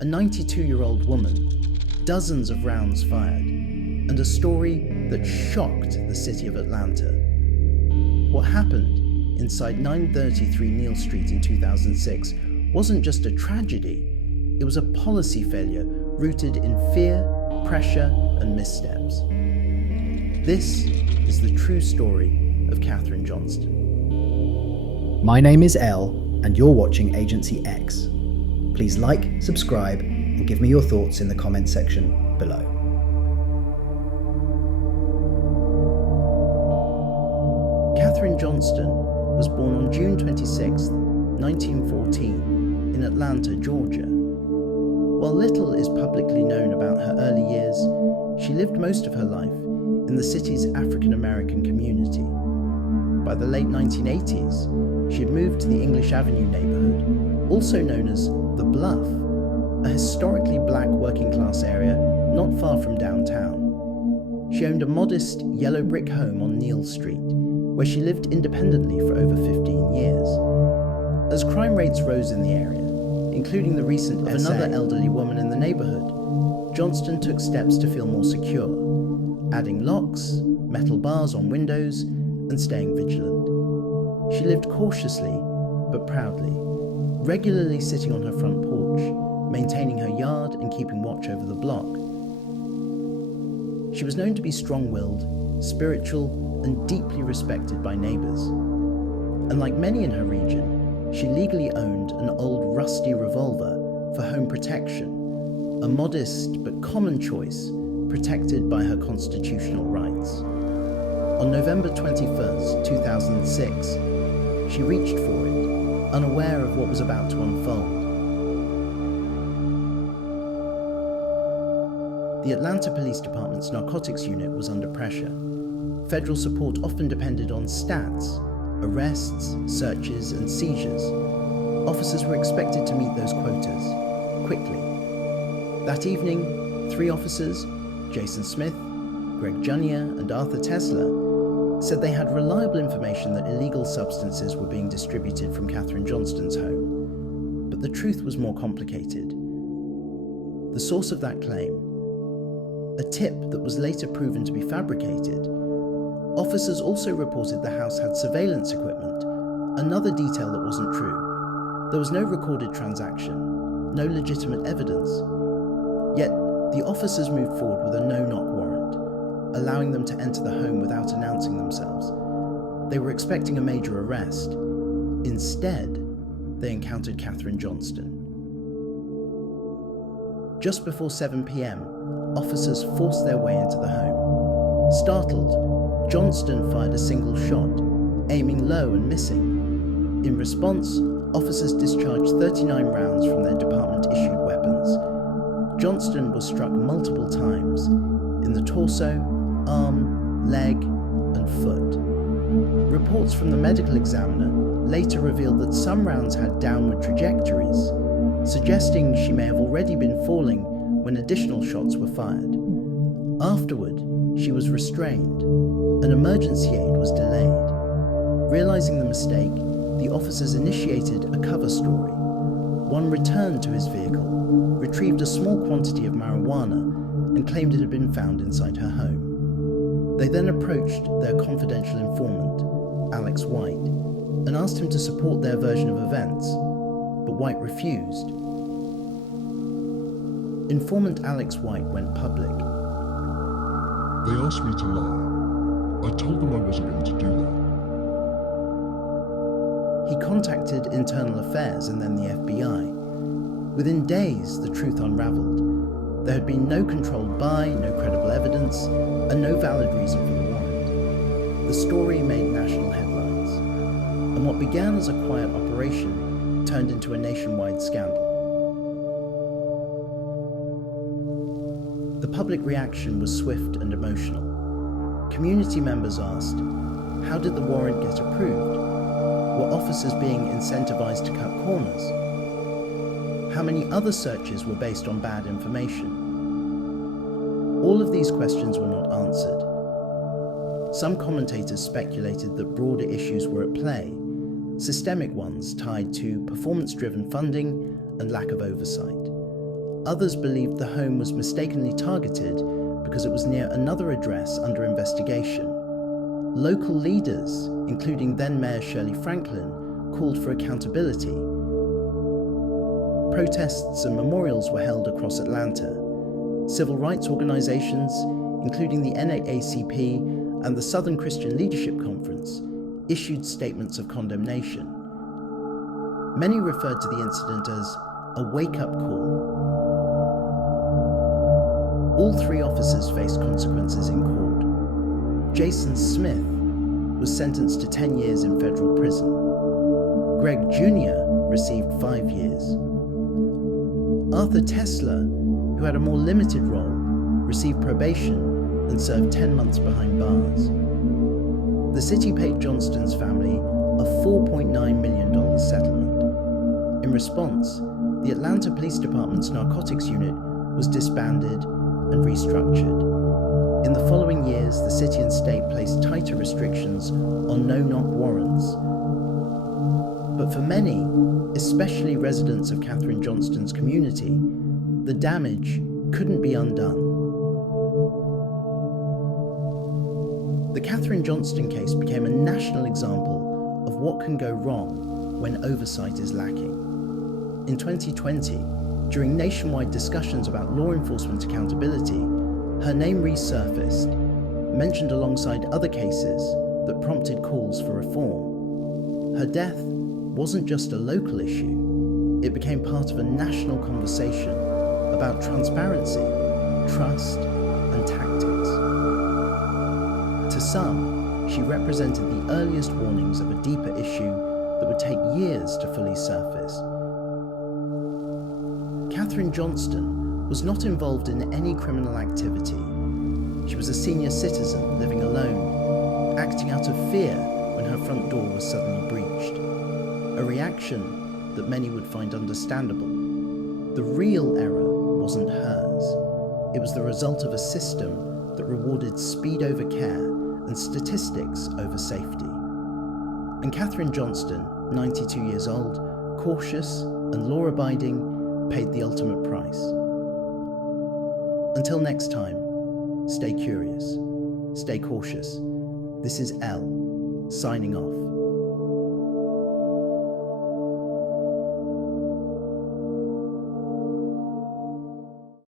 a 92-year-old woman, dozens of rounds fired, and a story that shocked the city of Atlanta. What happened inside 933 Neal Street in 2006 wasn't just a tragedy, it was a policy failure rooted in fear, pressure, and missteps. This is the true story of Kathryn Johnston. My name is Elle, and you're watching Agency X. Please like, subscribe, and give me your thoughts in the comments section below. Kathryn Johnston was born on June 26, 1914, in Atlanta, Georgia. While little is publicly known about her early years, she lived most of her life in the city's African-American community. By the late 1980s, she had moved to the English Avenue neighborhood, also known as The Bluff, a historically black working-class area not far from downtown. She owned a modest yellow brick home on Neal Street, where she lived independently for over 15 years. As crime rates rose in the area, including the recent of another elderly woman in the neighborhood, Johnston took steps to feel more secure, adding locks, metal bars on windows, and staying vigilant. She lived cautiously, but proudly, regularly sitting on her front porch, maintaining her yard and keeping watch over the block. She was known to be strong-willed, spiritual, and deeply respected by neighbors. And like many in her region, she legally owned an old rusty revolver for home protection, a modest but common choice protected by her constitutional rights. On November 21st, 2006, she reached for it, unaware of what was about to unfold. The Atlanta Police Department's narcotics unit was under pressure. Federal support often depended on stats, arrests, searches, and seizures. Officers were expected to meet those quotas quickly. That evening, 3 officers, Jason Smith, Greg Junior, and Arthur Tesler, said they had reliable information that illegal substances were being distributed from Kathryn Johnston's home. But the truth was more complicated. The source of that claim, a tip that was later proven to be fabricated. Officers also reported the house had surveillance equipment, another detail that wasn't true. There was no recorded transaction, no legitimate evidence. Yet, the officers moved forward with a no-knock warrant, allowing them to enter the home without announcing themselves. They were expecting a major arrest. Instead, they encountered Kathryn Johnston. Just before 7 p.m., officers forced their way into the home. Startled, Johnston fired a single shot, aiming low and missing. In response, officers discharged 39 rounds from their department-issued weapons. Johnston was struck multiple times, in the torso, arm, leg, and foot. Reports from the medical examiner later revealed that some rounds had downward trajectories, suggesting she may have already been falling when additional shots were fired. Afterward, she was restrained. An emergency aid was delayed. Realizing the mistake, the officers initiated a cover story. One returned to his vehicle, retrieved a small quantity of marijuana, and claimed it had been found inside her home. They then approached their confidential informant, Alex White, and asked him to support their version of events, but White refused. Informant Alex White went public. They asked me to lie. I told them I wasn't going to do that. He contacted Internal Affairs and then the FBI. Within days, the truth unraveled. There had been no controlled buy, no credible evidence, and no valid reason for the warrant. The story made national headlines, and what began as a quiet operation turned into a nationwide scandal. The public reaction was swift and emotional. Community members asked, how did the warrant get approved? Were officers being incentivized to cut corners? How many other searches were based on bad information? All of these questions were not answered. Some commentators speculated that broader issues were at play, systemic ones tied to performance-driven funding and lack of oversight. Others believed the home was mistakenly targeted because it was near another address under investigation. Local leaders, including then Mayor Shirley Franklin, called for accountability. Protests and memorials were held across Atlanta. Civil rights organizations, including the NAACP and the Southern Christian Leadership Conference, issued statements of condemnation. Many referred to the incident as a wake-up call. All three officers faced consequences in court. Jason Smith was sentenced to 10 years in federal prison. Greg Jr. received 5 years. Arthur Tesler, who had a more limited role, received probation and served 10 months behind bars. The city paid Johnston's family a $4.9 million settlement. In response, the Atlanta Police Department's narcotics unit was disbanded and restructured. In the following years, the city and state placed tighter restrictions on no-knock warrants. But for many, especially residents of Kathryn Johnston's community, the damage couldn't be undone. The Kathryn Johnston case became a national example of what can go wrong when oversight is lacking. In 2020, during nationwide discussions about law enforcement accountability, her name resurfaced, mentioned alongside other cases that prompted calls for reform. Her death wasn't just a local issue, it became part of a national conversation about transparency, trust, and tactics. To some, she represented the earliest warnings of a deeper issue that would take years to fully surface. Kathryn Johnston was not involved in any criminal activity. She was a senior citizen living alone, acting out of fear when her front door was suddenly breached. A reaction that many would find understandable. The real error wasn't hers. It was the result of a system that rewarded speed over care and statistics over safety. And Kathryn Johnston, 92 years old, cautious and law-abiding, paid the ultimate price. Until next time, stay curious, stay cautious. This is Elle, signing off.